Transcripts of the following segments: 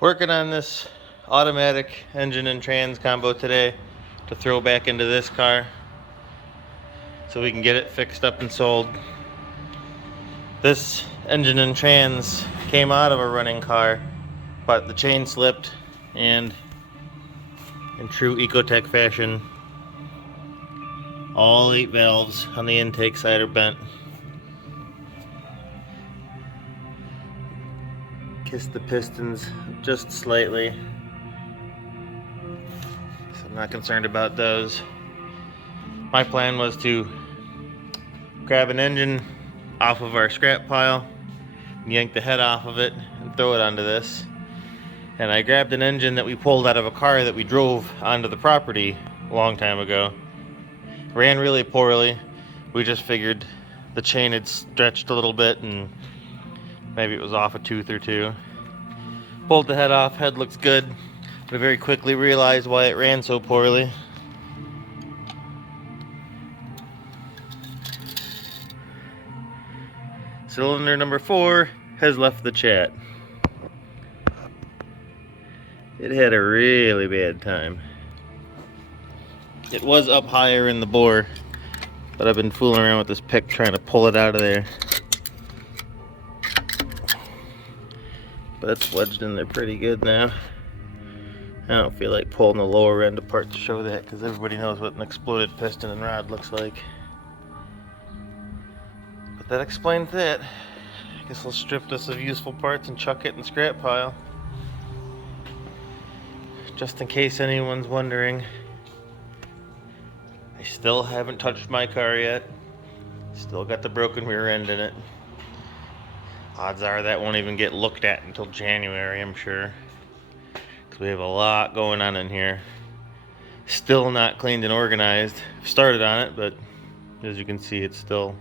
Working on this automatic engine and trans combo today to throw back into this car so we can get it fixed up and sold. This engine and trans came out of a running car, but the chain slipped, and in true Ecotech fashion, all 8 valves on the intake side are bent. Kissed the pistons just slightly, so I'm not concerned about those. My plan was to grab an engine off of our scrap pile, yank the head off of it, and throw it onto this. And I grabbed an engine that we pulled out of a car that we drove onto the property a long time ago. Ran really poorly. We just figured the chain had stretched a little bit and maybe it was off a tooth or two. Pulled the head off, head looks good, but I very quickly realized why it ran so poorly. Cylinder number 4 has left the chat. It had a really bad time. It was up higher in the bore, but I've been fooling around with this pick trying to pull it out of there. But it's wedged in there pretty good now. I don't feel like pulling the lower end apart to show that, because everybody knows what an exploded piston and rod looks like. But that explains that. I guess I'll strip this of useful parts and chuck it in the scrap pile. Just in case anyone's wondering, I still haven't touched my car yet. Still got the broken rear end in it. Odds are that won't even get looked at until January, I'm sure. Because we have a lot going on in here. Still not cleaned and organized. I've started on it, but as you can see, it still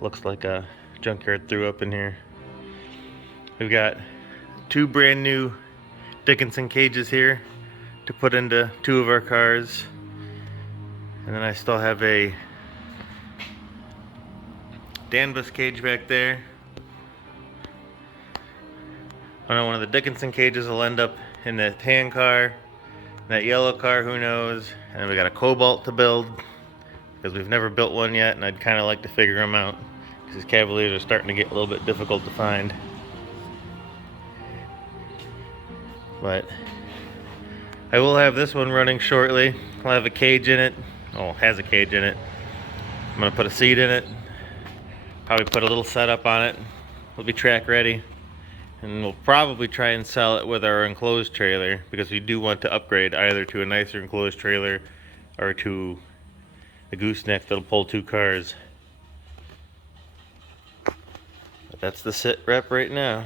looks like a junkyard threw up in here. We've got 2 brand new Dickinson cages here to put into 2 of our cars. And then I still have a Danvers cage back there. I know one of the Dickinson cages will end up in the tan car, that yellow car, who knows. And then we got a Cobalt to build, because we've never built one yet, and I'd kind of like to figure them out, because these Cavaliers are starting to get a little bit difficult to find. But I will have this one running shortly. I'll have a cage in it. Oh, it has a cage in it. I'm going to put a seat in it. Probably put a little setup on it. It'll be track ready. And we'll probably try and sell it with our enclosed trailer, because we do want to upgrade either to a nicer enclosed trailer or to a gooseneck that'll pull 2 cars. But that's the sit rep right now.